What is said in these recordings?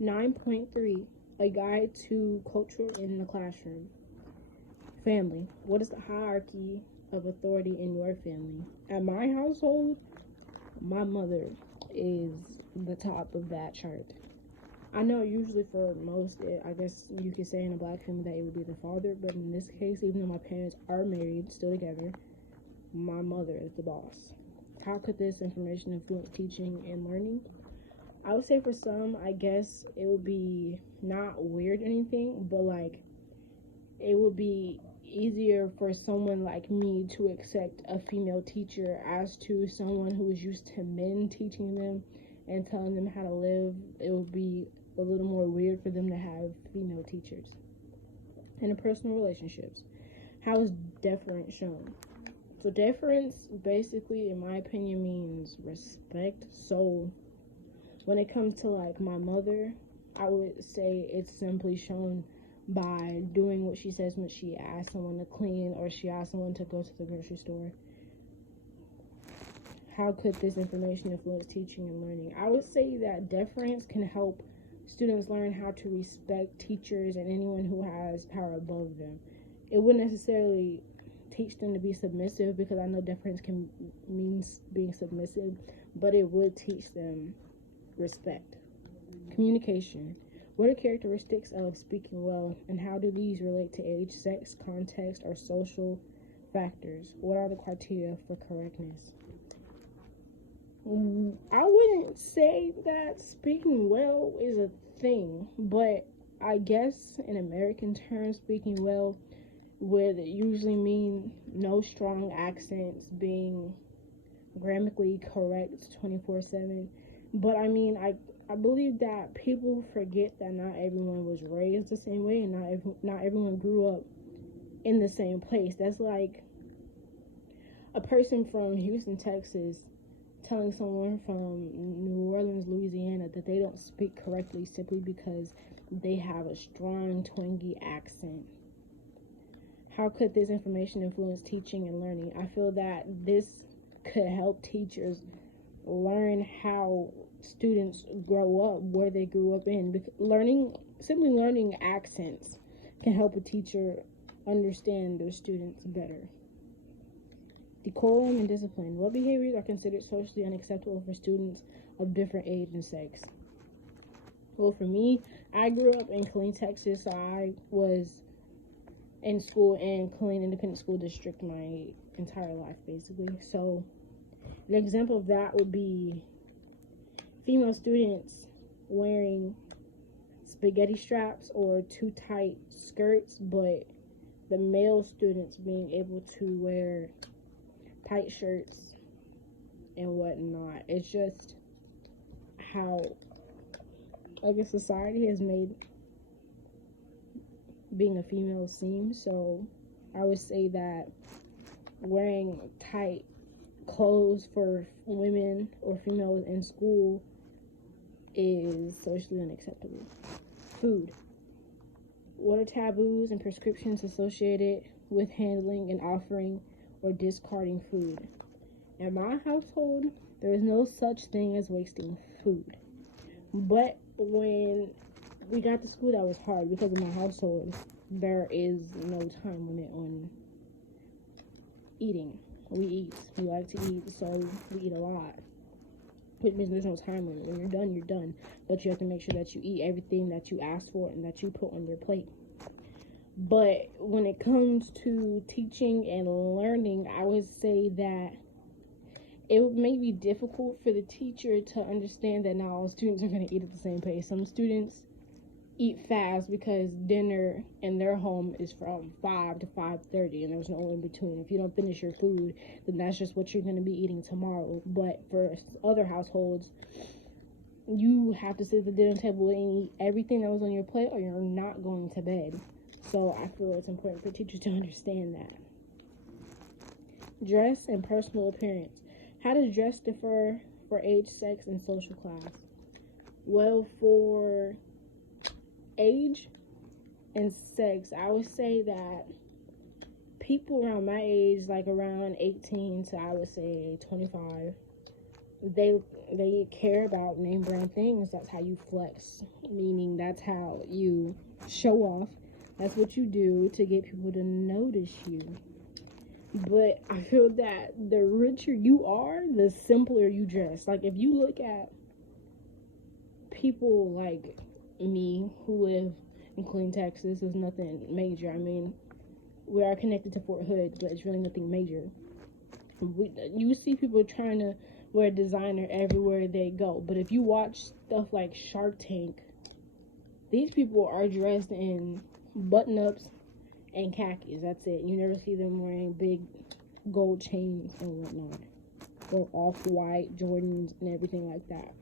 9.3, a guide to culture in the classroom. Family. What is the hierarchy of authority in your family? At my household, my mother is the top of that chart. I know usually for most, I guess you could say in a black family that it would be the father, but in this case, even though my parents are married, still together, my mother is the boss. How could this information influence teaching and learning? I would say for some, I guess it would be not weird or anything, but like it would be easier for someone like me to accept a female teacher as to someone who is used to men teaching them and telling them how to live. It would be a little more weird for them to have female teachers. And in personal relationships, how is deference shown? So deference basically, in my opinion, means respect. So when it comes to like my mother, I would say it's simply shown by doing what she says when she asks someone to clean or she asks someone to go to the grocery store. How could this information influence teaching and learning? I would say that deference can help students learn how to respect teachers and anyone who has power above them. It wouldn't necessarily teach them to be submissive, because I know deference can mean being submissive, but it would teach them respect. Communication. What are characteristics of speaking well, and how do these relate to age, sex, context, or social factors? What are the criteria for correctness? I wouldn't say that speaking well is a thing, but I guess in American terms, speaking well would usually mean no strong accents, being grammatically correct 24/7. But I mean, I believe that people forget that not everyone was raised the same way, and not everyone grew up in the same place. That's like a person from Houston, Texas, telling someone from New Orleans, Louisiana, that they don't speak correctly simply because they have a strong, twangy accent. How could this information influence teaching and learning? I feel that this could help teachers learn how students grow up, where they grew up in. Simply learning accents can help a teacher understand their students better. Decorum and discipline. What behaviors are considered socially unacceptable for students of different age and sex? Well, for me, I grew up in Killeen, Texas, so I was in school in Killeen Independent School District my entire life, basically. So an example of that would be female students wearing spaghetti straps or too tight skirts, but the male students being able to wear tight shirts and whatnot. It's just how I guess society has made being a female seem. So I would say that wearing tight clothes for women or females in school is socially unacceptable. Food. What are taboos and prescriptions associated with handling and offering or discarding food? In my household, there is no such thing as wasting food. But when we got to school, that was hard because in my household, there is no time limit on eating. We like to eat, so we eat a lot. Which means there's no time limit. When you're done, you're done. But you have to make sure that you eat everything that you ask for and that you put on your plate. But when it comes to teaching and learning, I would say that it may be difficult for the teacher to understand that not all students are going to eat at the same pace. Some students eat fast because dinner in their home is from 5 to 5:30 and there's no in between. If you don't finish your food, then that's just what you're going to be eating tomorrow. But for other households, you have to sit at the dinner table and eat everything that was on your plate or you're not going to bed. So I feel it's important for teachers to understand that. Dress and personal appearance. How does dress differ for age, sex, and social class? Well, for age and sex, I would say that people around my age, like around 18 to I would say 25, they care about name brand things. That's how you flex, meaning that's how you show off. That's what you do to get people to notice you. But I feel that the richer you are, the simpler you dress. Like, if you look at people like me who live in Clean, Texas, is nothing major. I mean, we are connected to Fort Hood, but it's really nothing major. You see people trying to wear designer everywhere they go. But if you watch stuff like Shark Tank, these people are dressed in button-ups and khakis. That's it. You never see them wearing big gold chains and whatnot, or off-white Jordans and everything like that.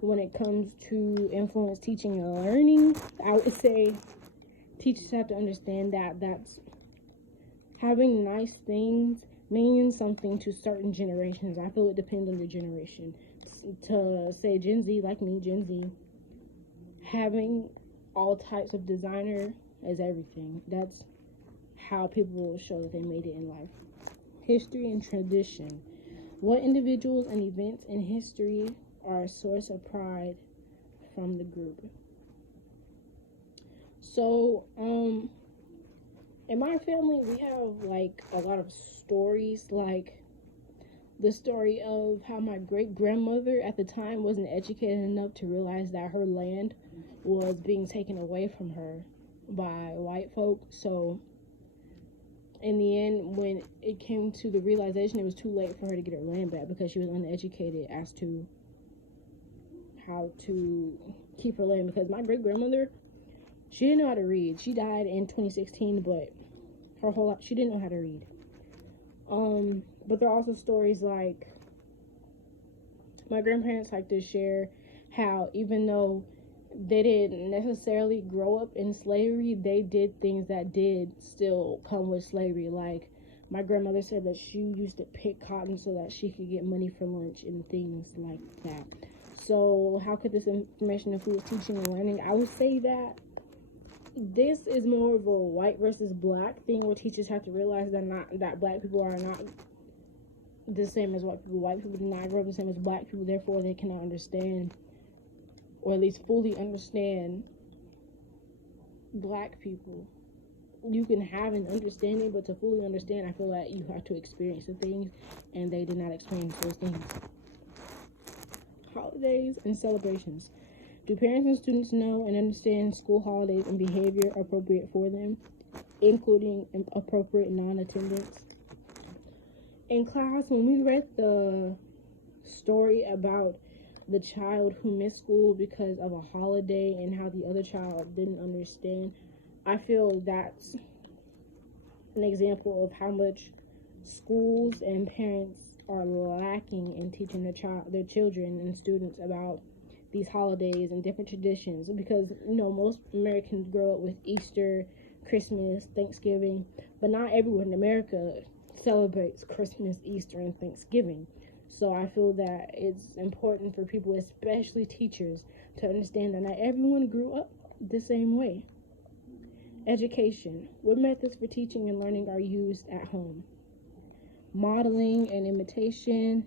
When it comes to influence teaching and learning, I would say teachers have to understand that that's having nice things means something to certain generations. I feel it depends on the generation. To say Gen Z, like me, Gen Z, having all types of designer is everything. That's how people will show that they made it in life. History and tradition. What individuals and events in history are a source of pride from the group? So, in my family, we have like a lot of stories, like the story of how my great grandmother at the time wasn't educated enough to realize that her land was being taken away from her by white folk. So in the end, when it came to the realization, it was too late for her to get her land back because she was uneducated as to how to keep her land. Because my great grandmother, she didn't know how to read. She died in 2016, but her whole life she didn't know how to read. But there are also stories like my grandparents like to share how even though they didn't necessarily grow up in slavery, they did things that did still come with slavery. Like my grandmother said that she used to pick cotton so that she could get money for lunch and things like that. So how could this information influence teaching and learning? I would say that this is more of a white versus black thing, where teachers have to realize that black people are not the same as white people. White people do not grow up the same as black people, therefore they cannot understand, or at least fully understand, black people. You can have an understanding, but to fully understand, I feel like you have to experience the things, and they did not experience those things. Holidays and celebrations. Do parents and students know and understand school holidays and behavior appropriate for them, including appropriate non-attendance? In class, when we read the story about the child who missed school because of a holiday and how the other child didn't understand, I feel that's an example of how much schools and parents are lacking in teaching their children and students about these holidays and different traditions. Because most Americans grow up with Easter, Christmas, Thanksgiving, but not everyone in America celebrates Christmas, Easter, and Thanksgiving. So I feel that it's important for people, especially teachers, to understand that not everyone grew up the same way. Education. What methods for teaching and learning are used at home? Modeling and imitation,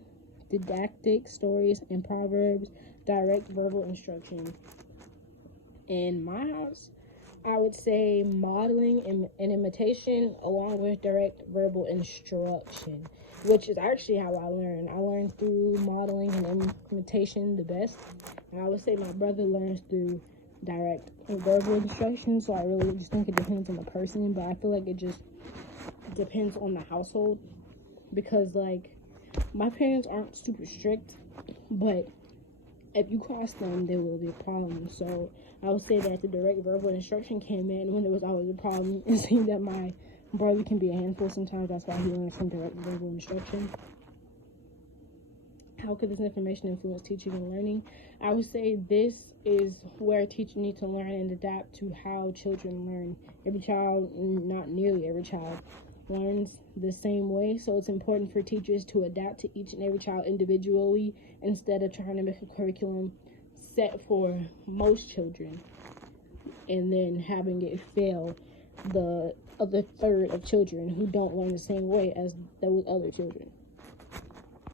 didactic stories and proverbs, direct verbal instruction. In my house, I would say modeling and imitation, along with direct verbal instruction, which is actually how I learn. I learn through modeling and imitation the best. And I would say my brother learns through direct verbal instruction. So I really just think it depends on the person, but I feel like it just depends on the household. Because like my parents aren't super strict, but if you cross them, there will be a problem. So I would say that the direct verbal instruction came in when there was always a problem. It seemed that my brother can be a handful sometimes. That's why he learns some direct verbal instruction. How could this information influence teaching and learning? I would say this is where teachers need to learn and adapt to how children learn. Every child, not nearly every child, learns the same way, so it's important for teachers to adapt to each and every child individually instead of trying to make a curriculum set for most children and then having it fail the other third of children who don't learn the same way as those other children.